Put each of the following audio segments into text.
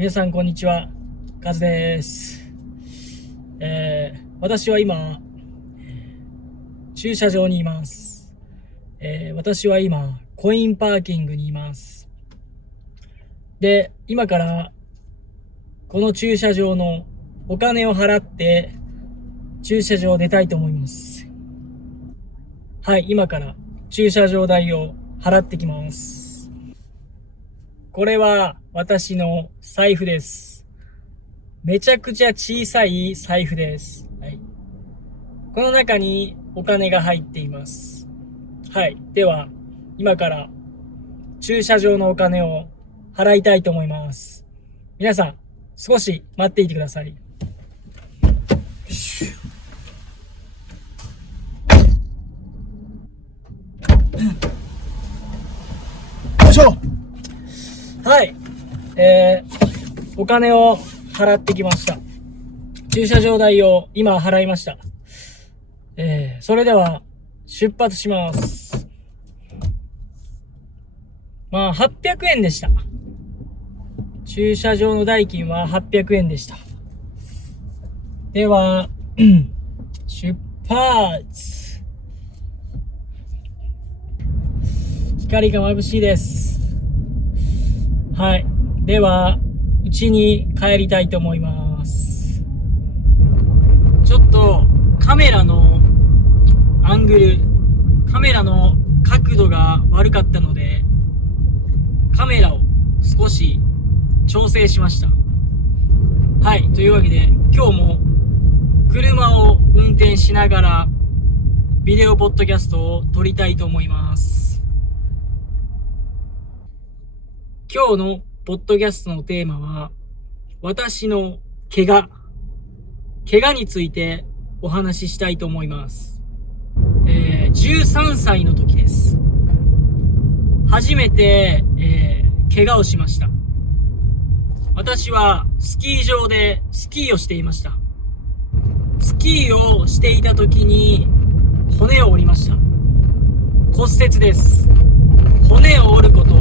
皆さんこんにちは、カズです。私は今駐車場にいます。私は今コインパーキングにいます。で、今からこの駐車場のお金を払って駐車場を出たいと思います。はい、今から駐車場代を払ってきます。これは私の財布です。めちゃくちゃ小さい財布です。はい。この中にお金が入っています。はい。では、今から駐車場のお金を払いたいと思います。皆さん、少し待っていてください。よいしょ。はい。お金を払ってきました。駐車場代を今払いました。それでは出発します。800円でした。駐車場の代金は800円でした。では、出発。光が眩しいです。はい。では、家に帰りたいと思います。ちょっとカメラのアングル、カメラの角度が悪かったので、カメラを少し調整しました。はい、というわけで今日も車を運転しながらビデオポッドキャストを撮りたいと思います。今日のポッドキャストのテーマは、私の怪我についてお話ししたいと思います。13歳の時です。初めて、怪我をしました。私はスキー場でスキーをしていました。スキーをしていた時に骨を折りました。骨折です。骨を折ることを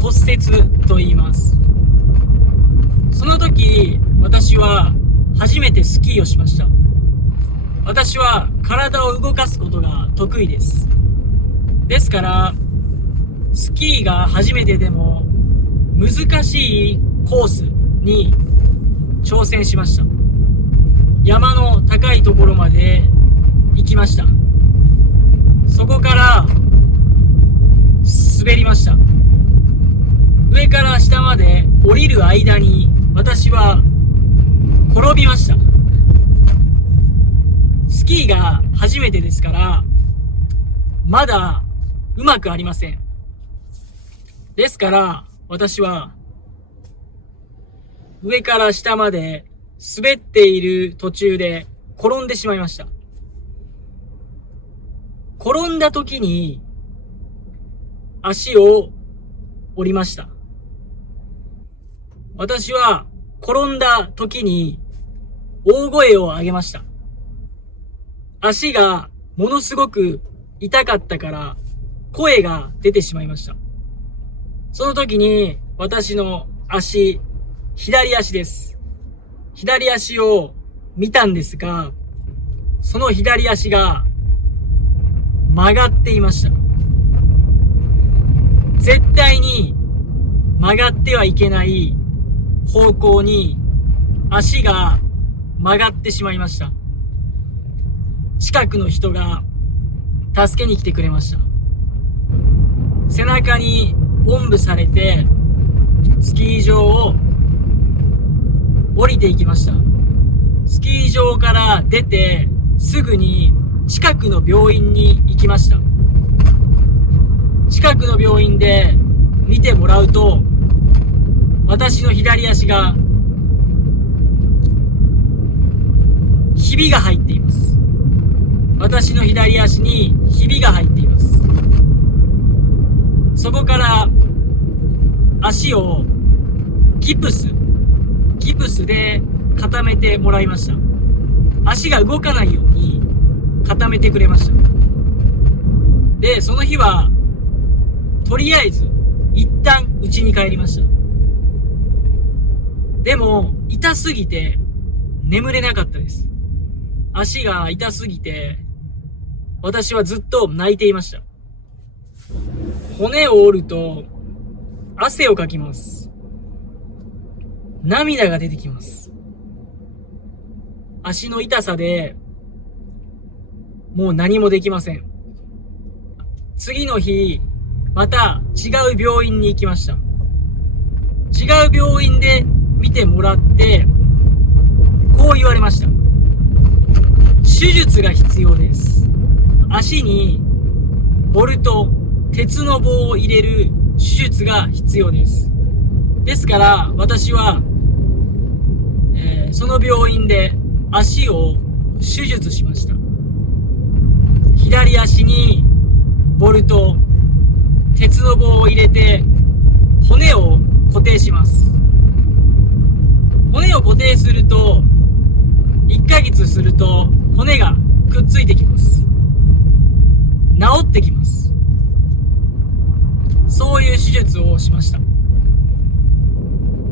骨折と言います。その時、私は初めてスキーをしました。私は体を動かすことが得意です。ですから、スキーが初めてでも難しいコースに挑戦しました。山の高いところまで行きました。そこから滑りました。上から下まで降りる間に私は転びました。スキーが初めてですからまだうまくありません。ですから私は上から下まで滑っている途中で転んでしまいました。転んだ時に足を折りました。私は転んだ時に大声を上げました。足がものすごく痛かったから声が出てしまいました。その時に私の足、左足です。左足を見たんですが、その左足が曲がっていました。絶対に曲がってはいけない方向に足が曲がってしまいました。近くの人が助けに来てくれました。背中におんぶされてスキー場を降りていきました。スキー場から出てすぐに近くの病院に行きました。近くの病院で見てもらうと、私の左足がひびが入っています。私の左足にひびが入っています。そこから足をギプスで固めてもらいました。足が動かないように固めてくれました。で、その日はとりあえず一旦家に帰りました。でも、痛すぎて眠れなかったです。足が痛すぎて、私はずっと泣いていました。骨を折ると、汗をかきます。涙が出てきます。足の痛さで、もう何もできません。次の日、また違う病院に行きました。違う病院で見てもらって、こう言われました。手術が必要です。足にボルト、鉄の棒を入れる手術が必要です。ですから私は、その病院で足を手術しました。左足にボルト、鉄の棒を入れて骨を固定します。骨を固定すると1ヶ月すると骨がくっついてきます。治ってきます。そういう手術をしました。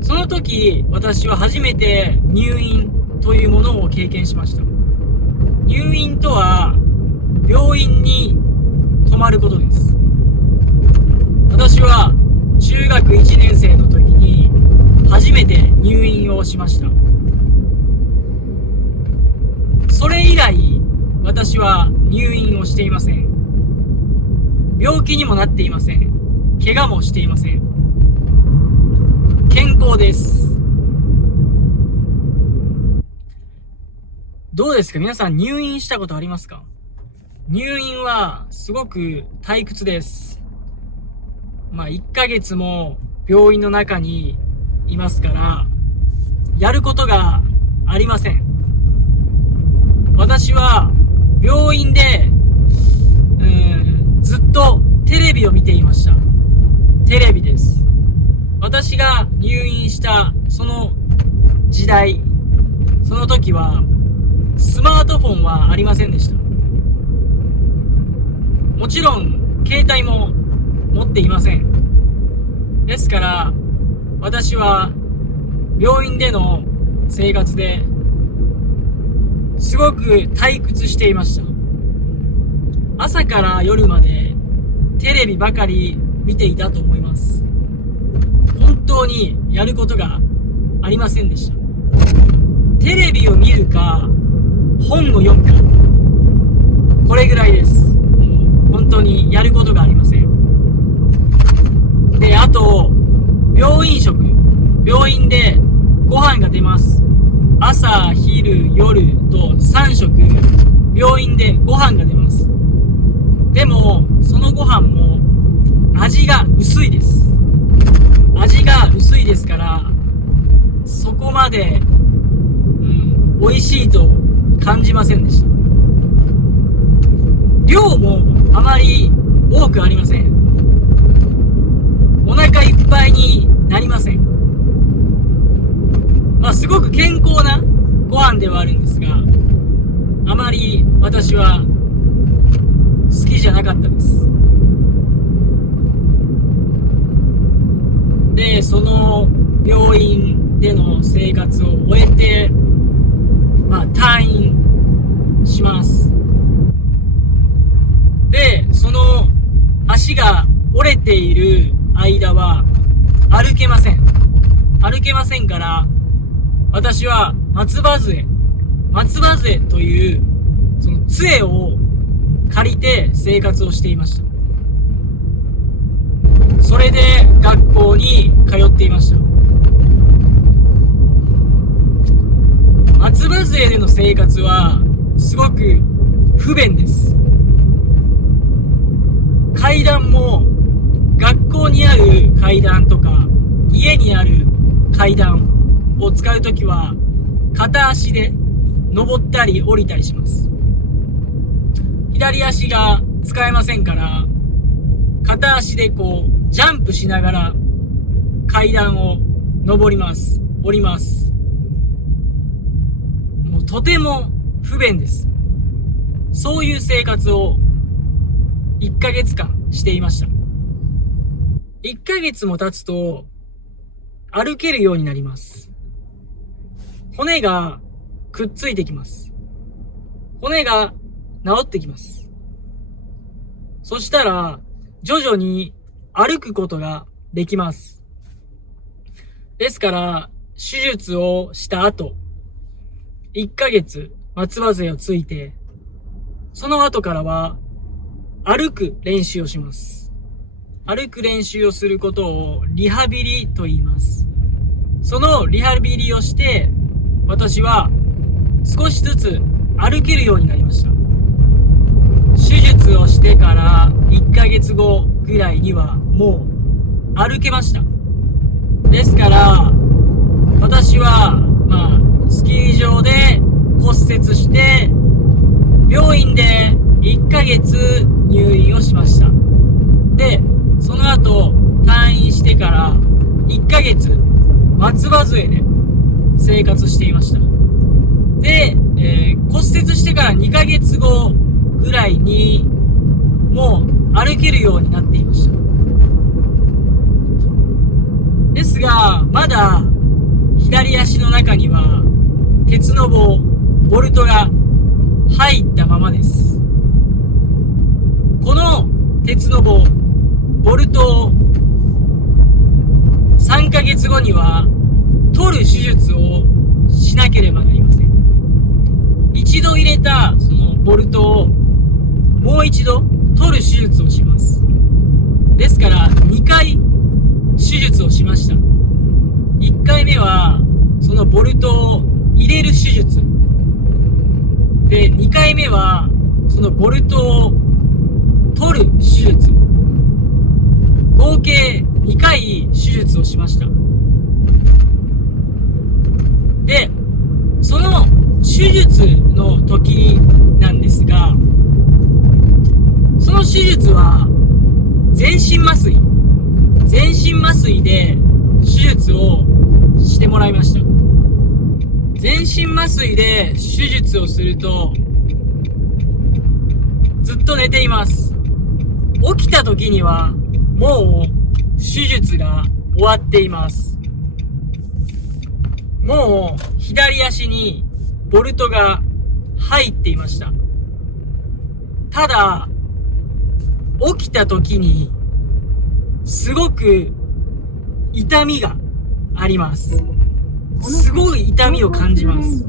その時私は初めて入院というものを経験しました。入院とは病院に泊まることです。私は中学1年生の時に初めて入院をしました。それ以来私は入院をしていません。病気にもなっていません。怪我もしていません。健康です。どうですか？皆さん入院したことありますか？入院はすごく退屈です。1ヶ月も病院の中にいますから、やることがありません。私は病院で、ずっとテレビを見ていました。テレビです。私が入院したその時代、その時はスマートフォンはありませんでした。もちろん携帯も持っていません。ですから私は病院での生活ですごく退屈していました。朝から夜までテレビばかり見ていたと思います。本当にやることがありませんでした。テレビを見るか本を読むか、これぐらいです。本当にやることがありません。で、あと病院食、病院でご飯が出ます。朝、昼、夜と3食病院でご飯が出ます。でもそのご飯も味が薄いです。味が薄いですからそこまで、美味しいと感じませんでした。量もあまり多くありません。お腹いっぱいになりません。すごく健康なご飯ではあるんですが、あまり私は好きじゃなかったです。で、その病院での生活を終えて、退院します。で、その足が折れている間は歩けません。歩けませんから、私は松葉杖というその杖を借りて生活をしていました。それで学校に通っていました。松葉杖での生活はすごく不便です。階段も学校にある階段とか家にある階段を使うときは片足で登ったり降りたりします。左足が使えませんから片足でジャンプしながら階段を登ります。降ります。もうとても不便です。そういう生活を1ヶ月間していました。1ヶ月も経つと歩けるようになります。骨がくっついてきます。骨が治ってきます。そしたら、徐々に歩くことができます。ですから、手術をした後、1ヶ月松葉杖をついて、その後からは歩く練習をします。歩く練習をすることをリハビリと言います。そのリハビリをして、私は少しずつ歩けるようになりました。手術をしてから1ヶ月後ぐらいにはもう歩けました。ですから、私は、スキー場で骨折して、病院で1ヶ月入院をしました。で、その後、退院してから1ヶ月、松葉杖で生活していました。で、骨折してから2ヶ月後ぐらいに、もう歩けるようになっていました。ですが、まだ、左足の中には、鉄の棒、ボルトが入ったままです。この鉄の棒、ボルトを3ヶ月後には取る手術をしなければなりません。一度入れたそのボルトをもう一度取る手術をします。ですから2回手術をしました。1回目はそのボルトを入れる手術。で、2回目はそのボルトを取る手術。合計2回手術をしました。で、その手術の時なんですが、その手術は全身麻酔。全身麻酔で手術をしてもらいました。全身麻酔で手術をすると、ずっと寝ています。起きた時には、もう手術が終わっています。もう左足にボルトが入っていました。ただ、起きた時に、すごく痛みがあります。すごい痛みを感じます。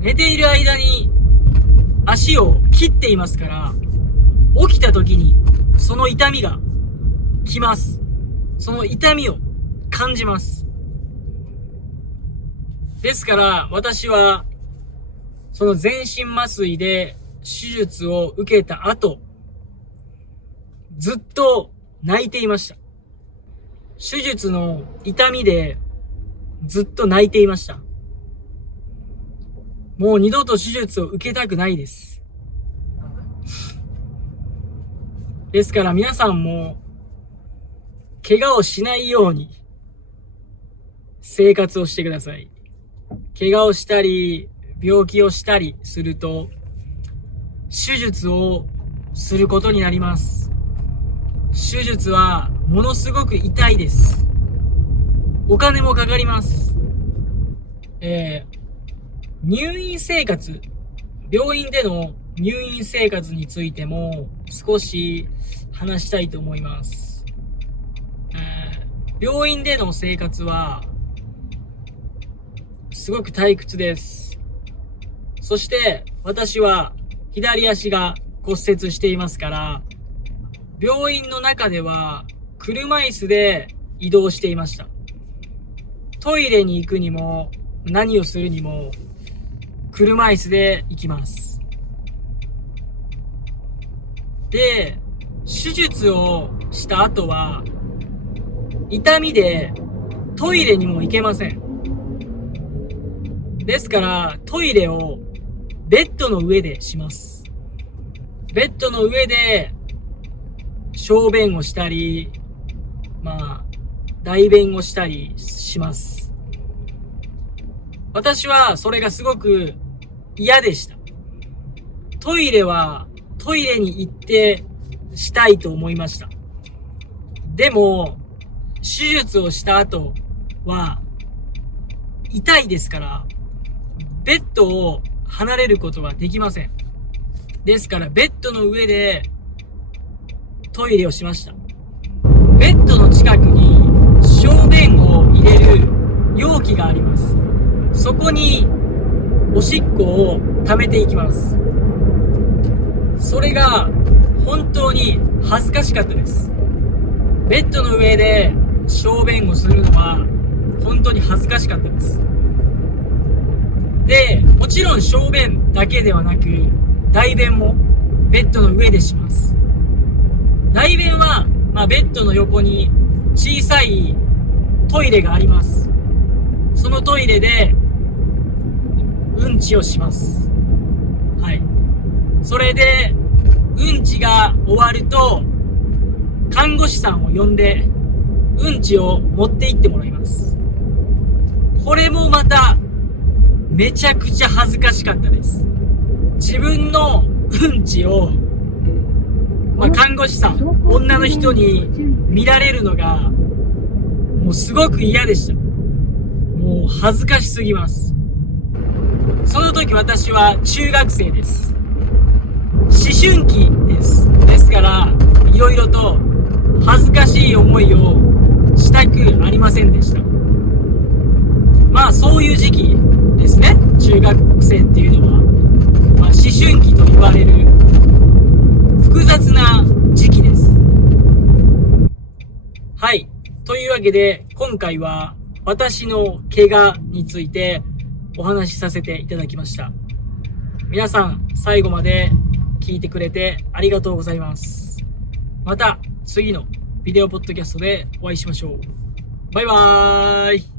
寝ている間に足を切っていますから、起きた時にその痛みが来ます。その痛みを感じます。ですから私はその全身麻酔で手術を受けた後、ずっと泣いていました。手術の痛みでずっと泣いていました。もう二度と手術を受けたくないです。ですから皆さんも怪我をしないように生活をしてください。怪我をしたり病気をしたりすると手術をすることになります。手術はものすごく痛いです。お金もかかります。入院生活、病院での入院生活についても少し話したいと思います。病院での生活はすごく退屈です。そして私は左足が骨折していますから、病院の中では車椅子で移動していました。トイレに行くにも何をするにも車椅子で行きます。で、手術をした後は痛みでトイレにも行けません。ですからトイレをベッドの上でします。ベッドの上で小便をしたり、大便をしたりします。私はそれがすごく嫌でした。トイレはトイレに行ってしたいと思いました。でも手術をした後は痛いですから、ベッドを離れることはできません。ですから、ベッドの上でトイレをしました。ベッドの近くに小便を入れる容器があります。そこにおしっこを溜めていきます。それが本当に恥ずかしかったです。ベッドの上で小便をするのは本当に恥ずかしかったです。で、もちろん小便だけではなく、大便もベッドの上でします。大便は、ベッドの横に小さいトイレがあります。そのトイレでうんちをします。はい。それでうんちが終わると看護師さんを呼んでうんちを持って行ってもらいます。これもまためちゃくちゃ恥ずかしかったです。自分のうんちを、看護師さん、女の人に見られるのがもうすごく嫌でした。もう恥ずかしすぎます。その時私は中学生です。思春期です。ですから、いろいろと恥ずかしい思いをしたくありませんでした。そういう時期ですね。中学生っていうのは、思春期と言われる複雑な時期です。はい。というわけで、今回は私の怪我についてお話しさせていただきました。皆さん、最後まで聞いてくれてありがとうございます。また次のビデオポッドキャストでお会いしましょう。バイバーイ。